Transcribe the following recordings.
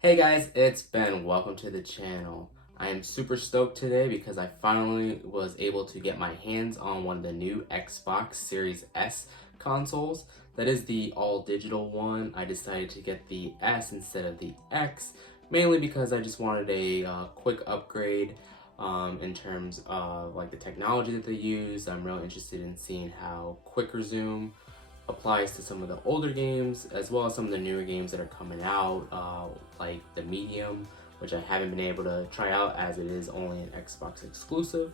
Hey guys, it's Ben. Welcome to the channel. I am super stoked today because I finally was able to get my hands on one of the new Xbox Series S consoles. That is the all digital one. I decided to get the S instead of the X, mainly because I just wanted a quick upgrade in terms of like the technology that they use. I'm really interested in seeing how quick resume applies to some of the older games as well as some of the newer games that are coming out, like the Medium, which I haven't been able to try out as it is only an Xbox exclusive.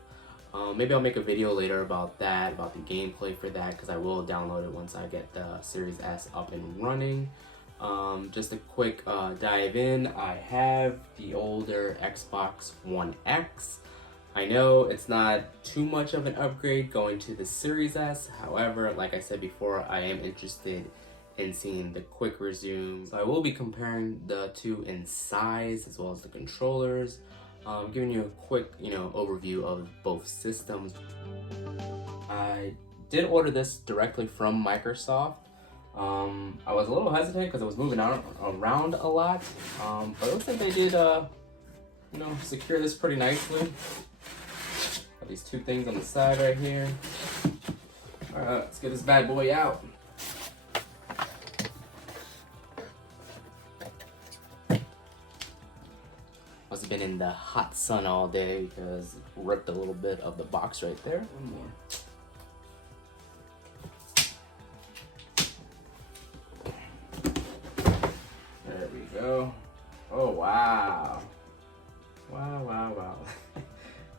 Maybe I'll make a video later about that, about the gameplay for that, because I will download it once I get the Series S up and running. Just a quick dive in, I have the older Xbox One X. I know it's not too much of an upgrade going to the Series S. However, like I said before, I am interested in seeing the quick resume. So I will be comparing the two in size as well as the controllers, giving you a quick, overview of both systems. I did order this directly from Microsoft. I was a little hesitant because I was moving around a lot, but it looks like they did, secure this pretty nicely. Got these two things on the side right here. All right, let's get this bad boy out. Must have been in the hot sun all day because ripped a little bit of the box right there. One more. There we go. Oh, wow. Wow.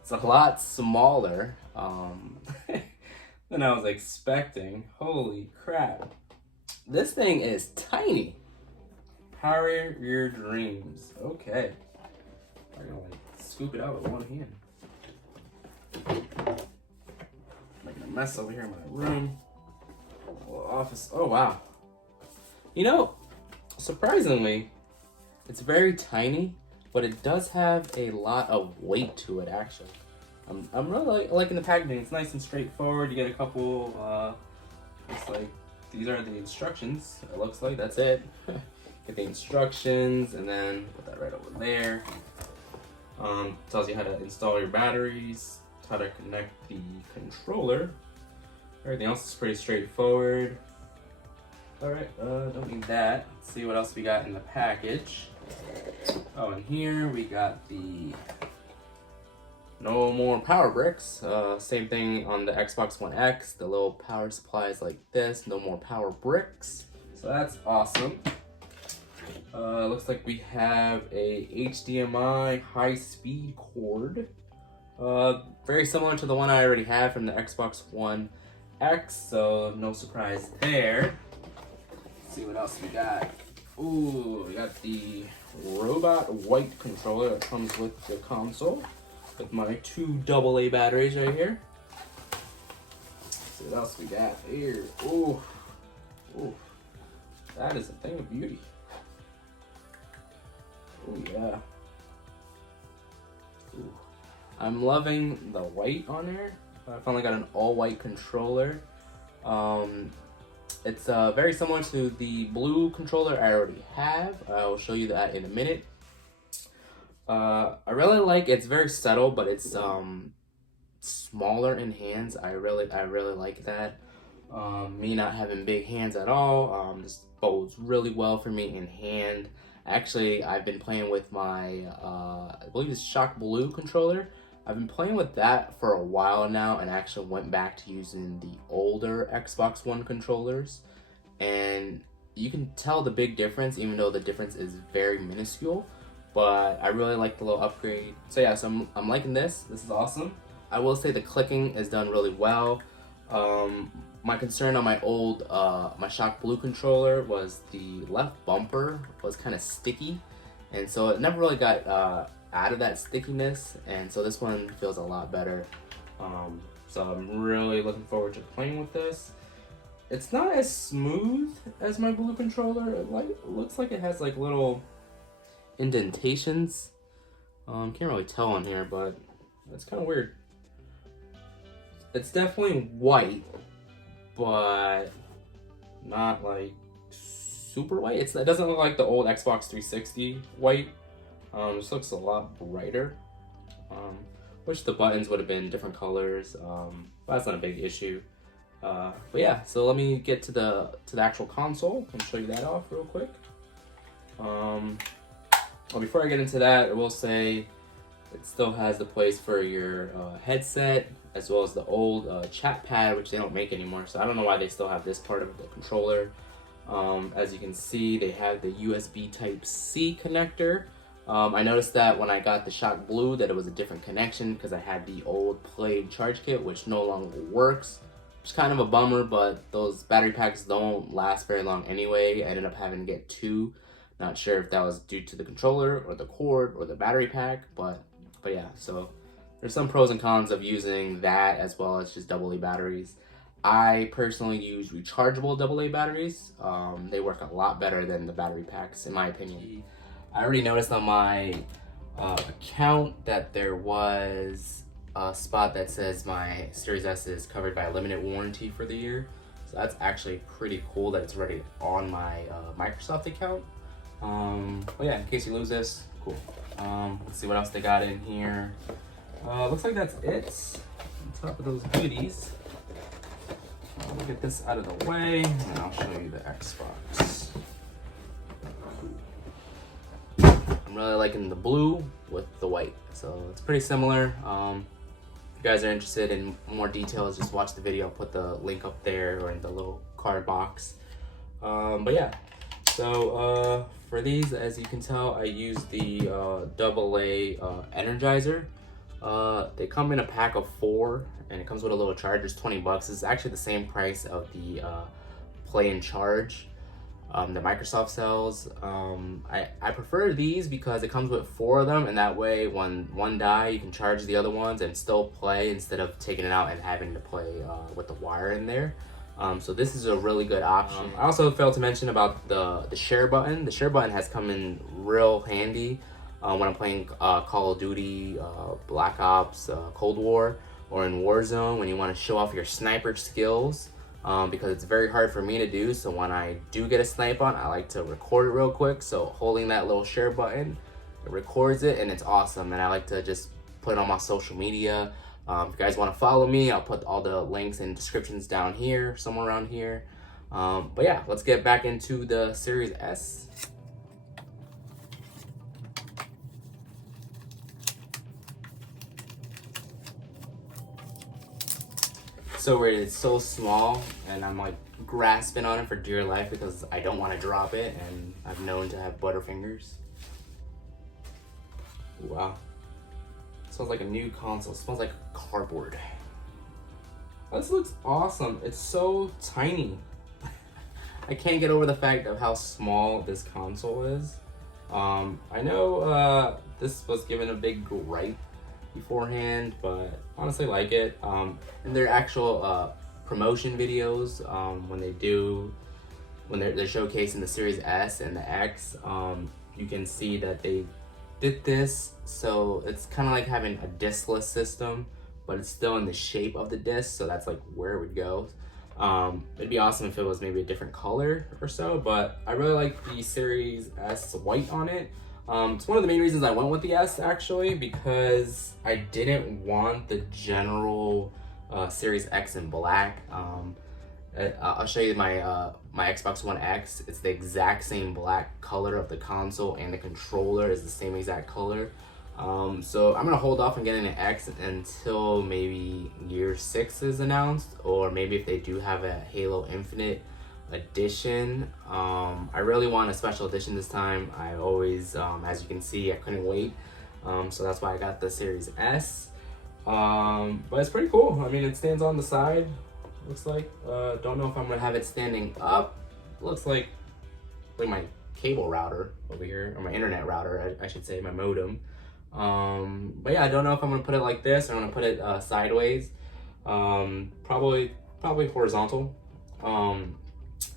It's a lot smaller than I was expecting. Holy crap. This thing is tiny. Power your dreams. Okay. I'm gonna scoop it out with one hand. Making a mess over here in my room. Little office. Oh, wow. Surprisingly, it's very tiny, but it does have a lot of weight to it, actually. I'm really liking the packaging. It's nice and straightforward. You get a couple, it's like, these are the instructions, it looks like. That's it. Get the instructions, and then put that right over there. Tells you how to install your batteries, how to connect the controller. Everything else is pretty straightforward. Alright, don't need that. Let's see what else we got in the package. Oh, and here we got the no more power bricks. Same thing on the Xbox One X. The little power supply is like this. No more power bricks. So that's awesome. Looks like we have a HDMI high-speed cord. Very similar to the one I already have from the Xbox One X, so no surprise there. Let's see what else we got. Ooh, we got the robot white controller that comes with the console with my two AA batteries right here. Let's see what else we got here. Ooh, that is a thing of beauty. Oh yeah. Ooh. I'm loving the white on there. I finally got an all-white controller. It's very similar to the blue controller I already have. I will show you that in a minute. I really like it's very subtle, but it's smaller in hands. I really like that. Me not having big hands at all, this bodes really well for me in hand. Actually, I've been playing with my, I believe it's Shock Blue controller. I've been playing with that for a while now and actually went back to using the older Xbox One controllers. And you can tell the big difference, even though the difference is very minuscule. But I really like the little upgrade. So yeah, so I'm liking this. This is awesome. I will say the clicking is done really well. My concern on my old, my Shock Blue controller was the left bumper was kind of sticky. And so it never really got out of that stickiness. And so this one feels a lot better. So I'm really looking forward to playing with this. It's not as smooth as my blue controller. It looks like it has like little indentations. Can't really tell on here, but it's kind of weird. It's definitely white, but not like super white. It doesn't look like the old Xbox 360 white. This looks a lot brighter. Wish the buttons would have been different colors, but that's not a big issue. But yeah, so let me get to the actual console and show you that off real quick. Well, before I get into that, I will say it still has the place for your headset, as well as the old chat pad, which they don't make anymore. So I don't know why they still have this part of the controller. As you can see, they have the USB Type-C connector. I noticed that when I got the Shock Blue that it was a different connection because I had the old Play Charge Kit, which no longer works. It's kind of a bummer, but those battery packs don't last very long anyway. I ended up having to get two. Not sure if that was due to the controller or the cord or the battery pack, but yeah, so there's some pros and cons of using that as well as just AA batteries. I personally use rechargeable AA batteries. They work a lot better than the battery packs, in my opinion. I already noticed on my account that there was a spot that says my Series S is covered by a limited warranty for the year. So that's actually pretty cool that it's already on my Microsoft account. But yeah, in case you lose this, cool. Let's see what else they got in here. Looks like that's it. On top of those goodies. I'll get this out of the way, and I'll show you the Xbox. I'm really liking the blue with the white, so it's pretty similar. If you guys are interested in more details, just watch the video. I'll put the link up there or in the little card box. But yeah, so for these, as you can tell, I use the AA Energizer. They come in a pack of 4, and it comes with a little charger. It's 20 bucks. It's actually the same price of the Play and Charge that Microsoft sells. I prefer these because it comes with 4 of them, and that way when one die, you can charge the other ones and still play instead of taking it out and having to play with the wire in there. So this is a really good option. I also failed to mention about the share button. The share button has come in real handy when I'm playing Call of Duty, Black Ops, Cold War, or in Warzone when you want to show off your sniper skills. Because it's very hard for me to do, so when I do get a snipe on, I like to record it real quick. So holding that little share button, it records it, and it's awesome. And I like to just put it on my social media. If you guys want to follow me, I'll put all the links and descriptions down here, somewhere around here. But yeah, let's get back into the Series S. So weird, it's so small, and I'm like grasping on it for dear life because I don't want to drop it, and I've known to have butterfingers. Wow. Smells like a new console. It smells like cardboard. This looks awesome. It's so tiny. I can't get over the fact of how small this console is. I know this was given a big gripe beforehand, but honestly like it. In their actual promotion videos, when they're showcasing the Series S and the X, you can see that they did this, so it's kind of like having a diskless system, but it's still in the shape of the disc, so that's like where it would go. It'd be awesome if it was maybe a different color or so, but I really like the Series S white on it. It's one of the main reasons I went with the S, actually, because I didn't want the general Series X in black. I'll show you my my Xbox One X. It's the exact same black color of the console, and the controller is the same exact color. So I'm gonna hold off on getting an X until maybe year 6 is announced, or maybe if they do have a Halo Infinite edition. I really want a special edition this time. I always, as you can see, I couldn't wait. So that's why I got the Series S. But it's pretty cool. I mean, it stands on the side, looks like. Don't know if I'm gonna have it standing up. Looks like my cable router over here, or my internet router, I should say, my modem. But yeah, I don't know if I'm gonna put it like this or I'm gonna put it sideways. Probably horizontal.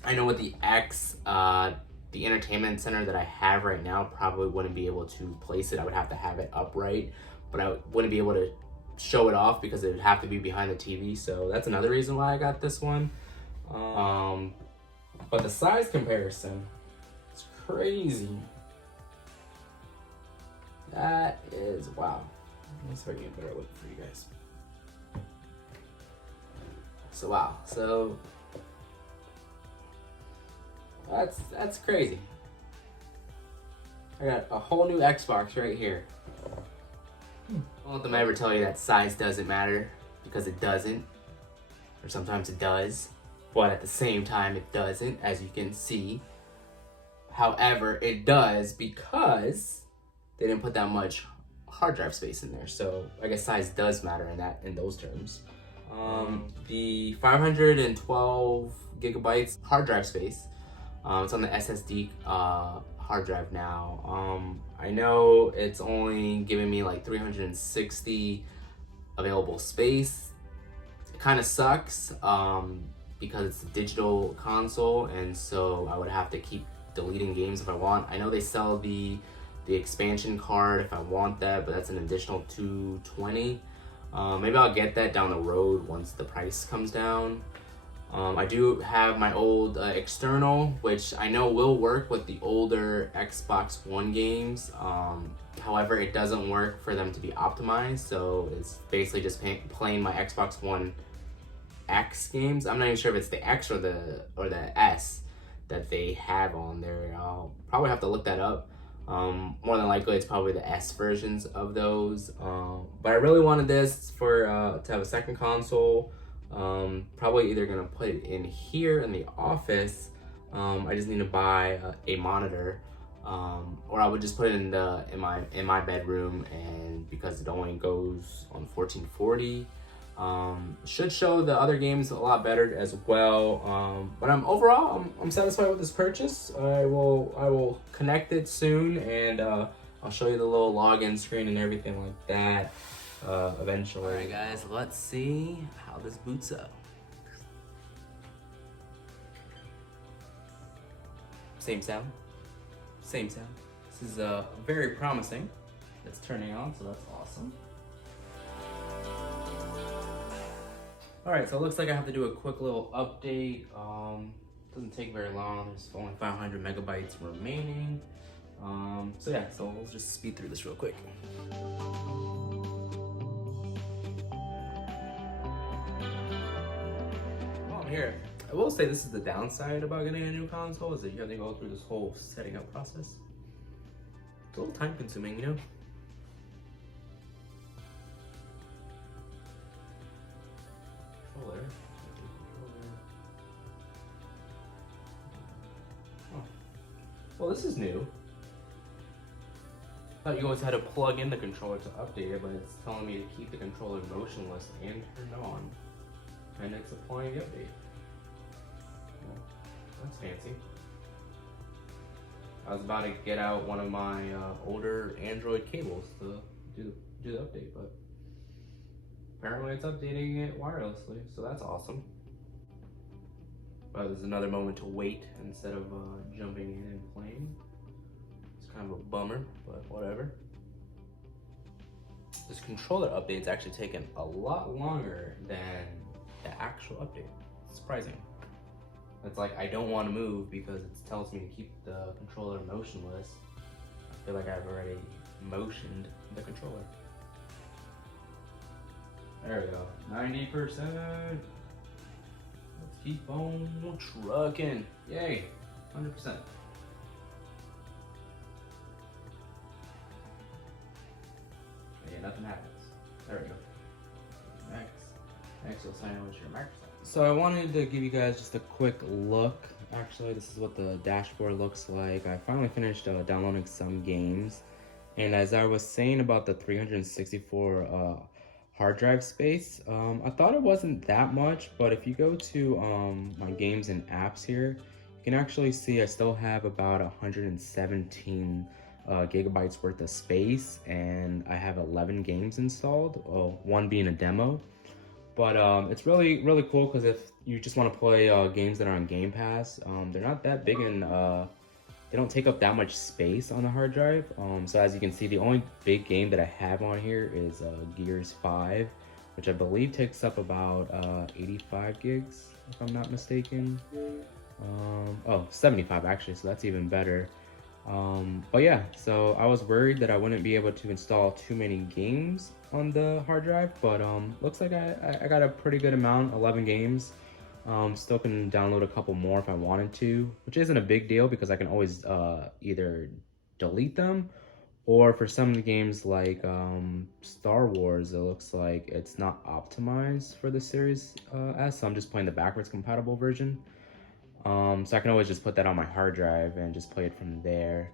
I know with the X, the entertainment center that I have right now probably wouldn't be able to place it. I would have to have it upright, but I wouldn't be able to show it off because it would have to be behind the TV. So that's another reason why I got this one. But the size comparison, crazy. That is wow. Let me start getting a better look for you guys. So wow, so that's crazy. I got a whole new Xbox right here. Don't let them ever tell you that size doesn't matter, because it doesn't. Or sometimes it does, but at the same time it doesn't, as you can see. However, it does because they didn't put that much hard drive space in there. So I guess size does matter in those terms. The 512 gigabytes hard drive space. It's on the SSD hard drive now. I know it's only giving me like 360 available space. It kind of sucks because it's a digital console, and so I would have to keep deleting games if I want. I know they sell the expansion card if I want that, but that's an additional $220. Maybe I'll get that down the road once the price comes down. I do have my old external, which I know will work with the older Xbox One games. However, it doesn't work for them to be optimized, so it's basically just playing my Xbox One X games. I'm not even sure if it's the X or the S that they have on there. I'll probably have to look that up. More than likely, it's probably the S versions of those. But I really wanted this for to have a second console. Probably either gonna put it in here in the office. I just need to buy a monitor, or I would just put it in my bedroom, and because it only goes on 1440, should show the other games a lot better as well. But overall I'm satisfied with this purchase. I will connect it soon, and I'll show you the little login screen and everything like that. Eventually. All right, guys, let's see how this boots up. Same sound. Same sound. This is very promising. It's turning on, so that's awesome. All right, so it looks like I have to do a quick little update. Doesn't take very long. There's only 500 megabytes remaining. So yeah, so we'll just speed through this real quick. Here, I will say this is the downside about getting a new console, is that you have to go through this whole setting up process. It's a little time consuming, you know? Controller. Oh. Well, this is new. I thought you always had to plug in the controller to update it, but it's telling me to keep the controller motionless and turned on. And it's applying the update. Well, that's fancy. I was about to get out one of my older Android cables to do the update, but apparently it's updating it wirelessly, so that's awesome. But there's another moment to wait instead of jumping in and playing. It's kind of a bummer, but whatever. This controller update's actually taken a lot longer than the actual update. It's surprising. It's like I don't want to move because it tells me to keep the controller motionless. I feel like I've already motioned the controller. There we go, 90%. Let's keep on trucking. Yay, 100%. Yeah, nothing happens. There we go. Next you'll sign in with your Microsoft. So I wanted to give you guys just a quick look. Actually, this is what the dashboard looks like. I finally finished downloading some games. And as I was saying about the 364 hard drive space, I thought it wasn't that much, but if you go to my games and apps here, you can actually see I still have about 117 gigabytes worth of space, and I have 11 games installed, one being a demo. But it's really cool because if you just want to play games that are on Game Pass, they're not that big, and they don't take up that much space on the hard drive. So as you can see, the only big game that I have on here is Gears 5, which I believe takes up about 85 gigs, if I'm not mistaken. Oh, 75 actually, so that's even better. But yeah, so I was worried that I wouldn't be able to install too many games on the hard drive, but looks like I got a pretty good amount, 11 games. Still can download a couple more if I wanted to, which isn't a big deal because I can always either delete them, or for some of the games like Star Wars, it looks like it's not optimized for the Series S, so I'm just playing the backwards compatible version. So I can always just put that on my hard drive and just play it from there.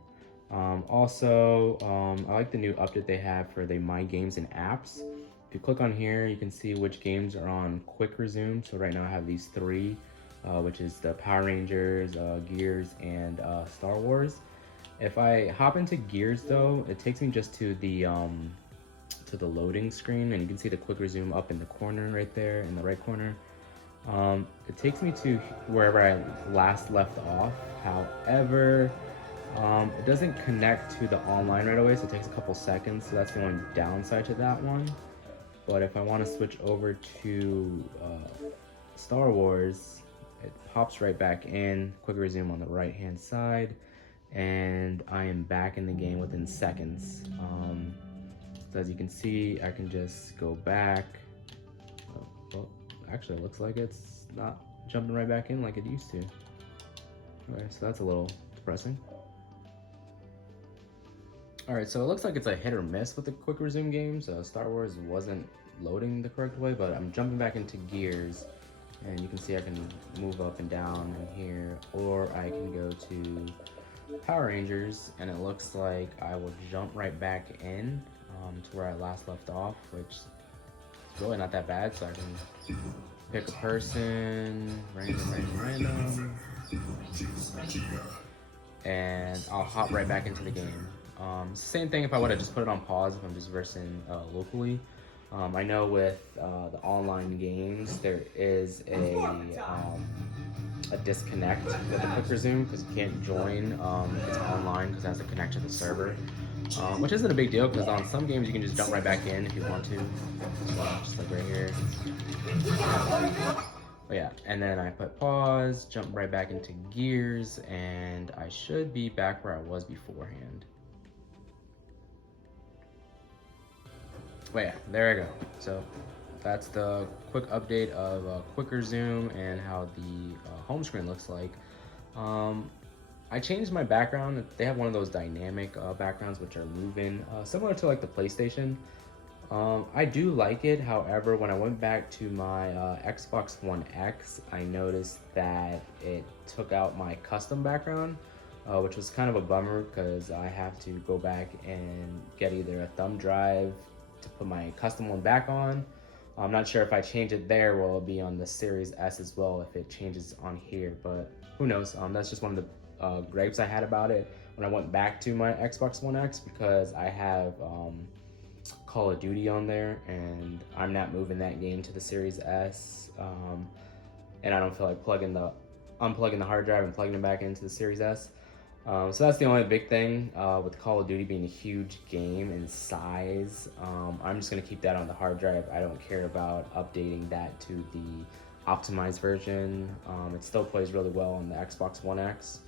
I like the new update they have for the My Games and Apps. If you click on here, you can see which games are on quick resume. So right now I have these three, which is the Power Rangers, Gears, and Star Wars. If I hop into Gears though, it takes me just to the loading screen, and you can see the quick resume up in the corner right there in the right corner. It takes me to wherever I last left off. However, it doesn't connect to the online right away, so it takes a couple seconds. So that's the only downside to that one. But if I want to switch over to Star Wars, it pops right back in. Quick resume on the right hand side, and I am back in the game within seconds. So as you can see, I can just go back. Oh, actually, it looks like it's not jumping right back in like it used to. Okay, so that's a little depressing. Alright, so it looks like it's a hit or miss with the quick resume games. Star Wars wasn't loading the correct way, but I'm jumping back into Gears, and you can see I can move up and down in here, or I can go to Power Rangers, and it looks like I will jump right back in to where I last left off, which is really not that bad. So I can pick a person, random, and I'll hop right back into the game. Same thing if I would have just put it on pause if I'm just versing locally. I know with the online games there is a disconnect with the quick resume because you can't join if it's online because it has to connect to the server, which isn't a big deal because on some games you can just jump right back in if you want to, just like right here. But yeah, and then I put pause, jump right back into Gears, and I should be back where I was beforehand. But yeah, there I go. So that's the quick update of quick resume and how the home screen looks like. I changed my background. They have one of those dynamic backgrounds which are moving, similar to like the PlayStation. I do like it. However, when I went back to my Xbox One X, I noticed that it took out my custom background, which was kind of a bummer because I have to go back and get either a thumb drive to put my custom one back on. I'm not sure if I change it there, will it be on the Series S as well if it changes on here, but who knows. That's just one of the gripes I had about it when I went back to my Xbox One X, because I have Call of Duty on there and I'm not moving that game to the Series S, and I don't feel like unplugging the hard drive and plugging it back into the Series S. So that's the only big thing with Call of Duty being a huge game in size. I'm just gonna keep that on the hard drive. I don't care about updating that to the optimized version. It still plays really well on the Xbox One X.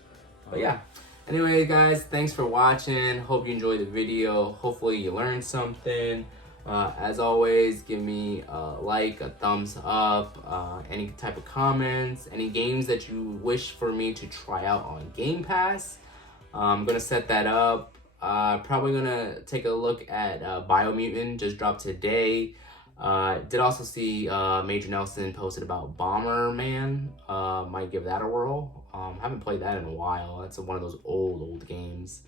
But yeah, anyway guys, thanks for watching. Hope you enjoyed the video. Hopefully you learned something. As always, give me a like, a thumbs up, any type of comments, any games that you wish for me to try out on Game Pass. I'm gonna set that up. Probably gonna take a look at Biomutant, just dropped today. Did also see Major Nelson posted about Bomberman. Might give that a whirl. Haven't played that in a while. That's one of those old games.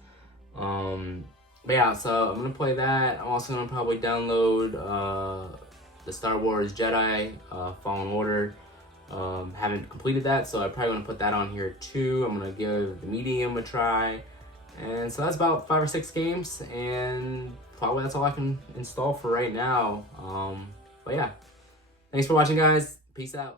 But yeah, so I'm gonna play that. I'm also gonna probably download the Star Wars Jedi Fallen Order. Haven't completed that, so I'm probably gonna put that on here too. I'm gonna give the Medium a try. And so that's about 5 or 6 games, and probably that's all I can install for right now. But yeah, thanks for watching guys. Peace out.